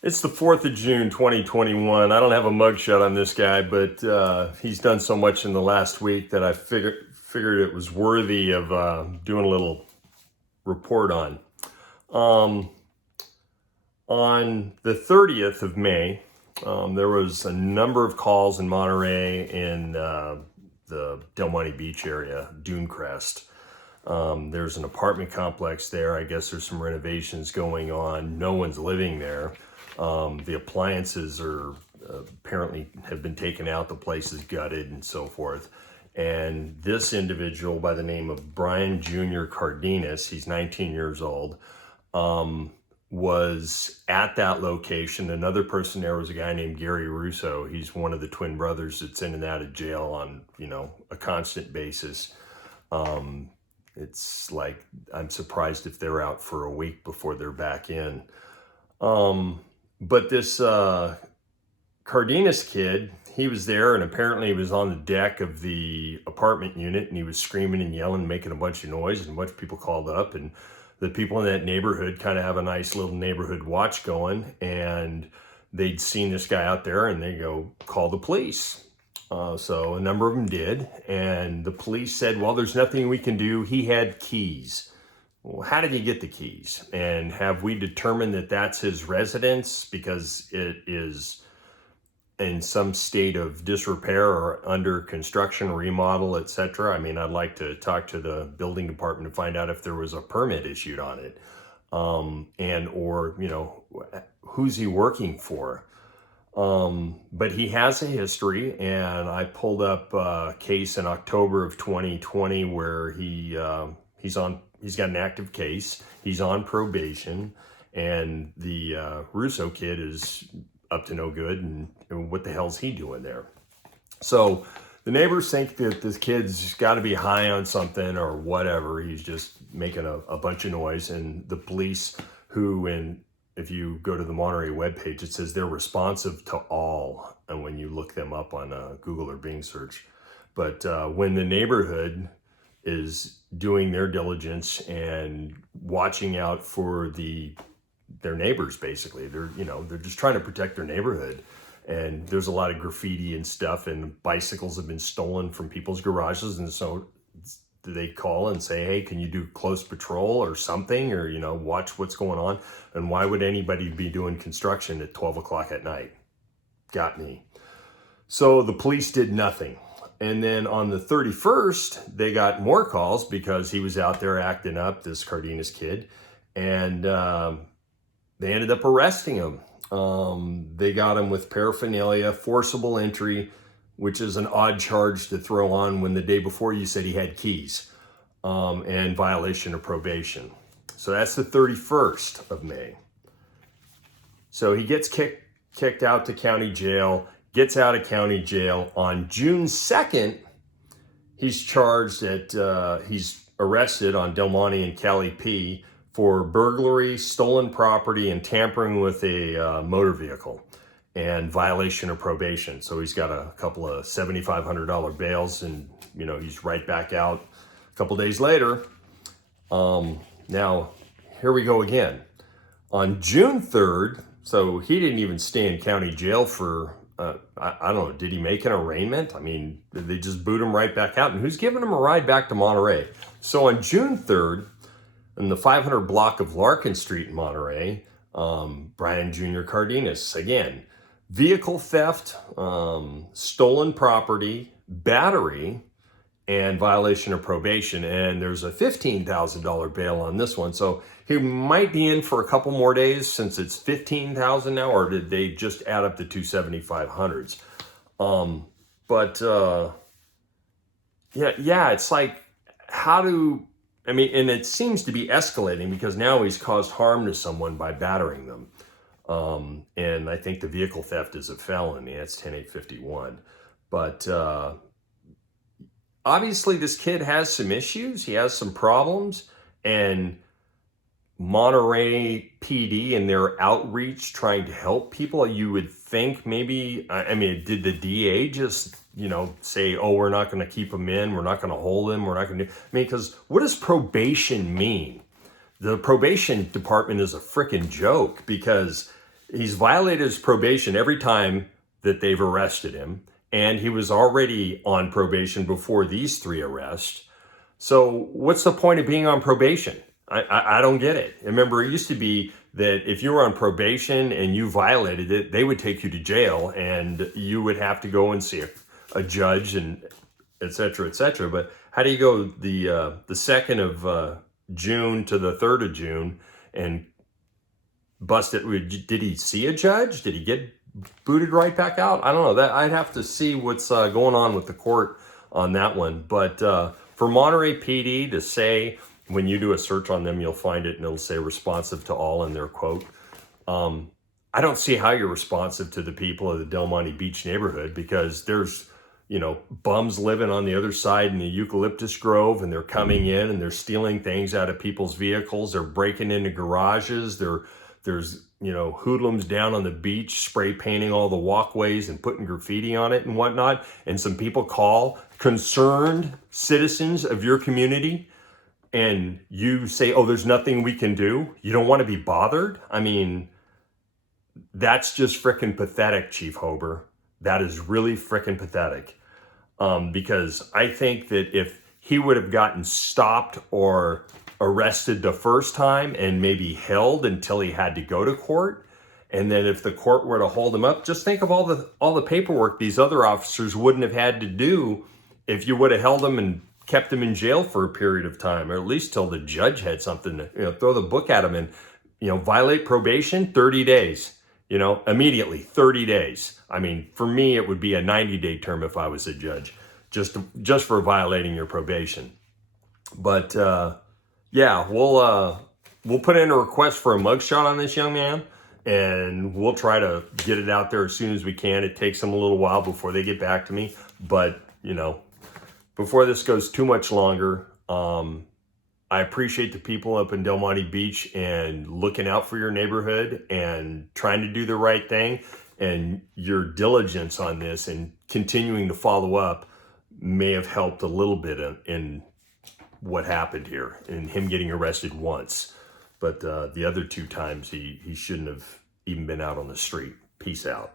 It's the 4th of June, 2021. I don't have a mugshot on this guy, but he's done so much in the last week that I figured it was worthy of doing a little report on. Um, on the 30th of May, there was a number of calls in Monterey in the Del Monte Beach area, Dunecrest. There's an apartment complex there. I guess there's some renovations going on. No one's living there. The appliances are apparently have been taken out. The place is gutted and so forth. And this individual by the name of Brian Jr. Cardenas, he's 19 years old, was at that location. Another person there was a guy named Gary Russo. He's one of the twin brothers that's in and out of jail on, a constant basis. It's like, I'm surprised if they're out for a week before they're back in. But this Cardenas kid, he was there, and apparently he was on the deck of the apartment unit, and he was screaming and yelling, making a bunch of noise, and a bunch of people called up, and the people in that neighborhood kind of have a nice little neighborhood watch going, and they'd seen this guy out there, and they go, call the police. So a number of them did, and the police said, well, there's nothing we can do. He had keys. Well, how did he get the keys? And have we determined that that's his residence because it is in some state of disrepair or under construction, remodel, etc.? I mean, I'd like to talk to the building department to find out if there was a permit issued on it. Or, who's he working for? But he has a history, and I pulled up a case in October of 2020 where he's got an active case. He's on probation, and the Russo kid is up to no good, and what the hell's he doing there? So the neighbors think that this kid's got to be high on something or whatever. He's just making a bunch of noise, and the police, if you go to the Monterey webpage, it says they're responsive to all, and when you look them up on Google or Bing search. But when the neighborhood is doing their diligence and watching out for their neighbors, basically, they're just trying to protect their neighborhood. And there's a lot of graffiti and stuff, and bicycles have been stolen from people's garages, and so they call and say, hey, can you do close patrol or something, or watch what's going on? And why would anybody be doing construction at 12 o'clock at night? Got me. So the police did nothing. And then on the 31st, they got more calls because he was out there acting up, this Cardenas kid, and they ended up arresting him. They got him with paraphernalia, forcible entry, which is an odd charge to throw on when the day before you said he had keys, and violation of probation. So that's the 31st of May. So he gets kicked out to county jail, gets out of county jail. On June 2nd, he's charged he's arrested on Del Monte and Cali P for burglary, stolen property, and tampering with a motor vehicle, and violation of probation. So he's got a couple of $7,500 bails, and he's right back out a couple days later. Now here we go again. On June 3rd, so he didn't even stay in county jail for I don't know, did he make an arraignment? I mean, did they just boot him right back out? And who's giving him a ride back to Monterey? So on June 3rd, in the 500 block of Larkin Street in Monterey, Brian Jr. Cardenas, again, vehicle theft, stolen property, battery, and violation of probation. And there's a $15,000 bail on this one. So he might be in for a couple more days since it's $15,000 now, or did they just add up the two 7,500s? Yeah, it's like, and it seems to be escalating because now he's caused harm to someone by battering them. And I think the vehicle theft is a felony. That's 10851. But obviously this kid has some issues. He has some problems. And Monterey PD and their outreach trying to help people, you would think maybe, did the DA just, say, oh, we're not going to keep him in, we're not going to hold him, we're not going to, because what does probation mean? The probation department is a freaking joke, because He's violated his probation every time that they've arrested him, and he was already on probation before these 3 arrests. So what's the point of being on probation? I don't get it. Remember, it used to be that if you were on probation and you violated it, they would take you to jail and you would have to go and see a judge and et cetera, et cetera. But how do you go the 2nd of June to the 3rd of June and bust it? Did he see a judge? Did he get booted right back out? I don't know. That I'd have to see what's going on with the court on that one. But for Monterey PD to say, when you do a search on them, you'll find it and it'll say responsive to all in their quote. I don't see how you're responsive to the people of the Del Monte Beach neighborhood, because there's, bums living on the other side in the eucalyptus grove, and they're coming in and they're stealing things out of people's vehicles. They're breaking into garages. There's hoodlums down on the beach spray painting all the walkways and putting graffiti on it and whatnot. And some people call concerned citizens of your community and you say, oh, there's nothing we can do. You don't want to be bothered. I mean, that's just frickin' pathetic, Chief Hober. That is really frickin' pathetic. Because I think that if he would have gotten stopped or arrested the first time and maybe held until he had to go to court, and then if the court were to hold him up, just think of all the paperwork these other officers wouldn't have had to do if you would have held him and kept him in jail for a period of time, or at least till the judge had something to throw the book at him and violate probation, 30 days, immediately 30 days. I mean, for me, it would be a 90-day term if I was a judge, just for violating your probation. But yeah, we'll put in a request for a mugshot on this young man, and we'll try to get it out there as soon as we can. It takes them a little while before they get back to me, but before this goes too much longer, I appreciate the people up in Del Monte Beach and looking out for your neighborhood and trying to do the right thing, and your diligence on this and continuing to follow up may have helped a little bit in what happened here, and him getting arrested once. But the other 2 times, he shouldn't have even been out on the street. Peace out.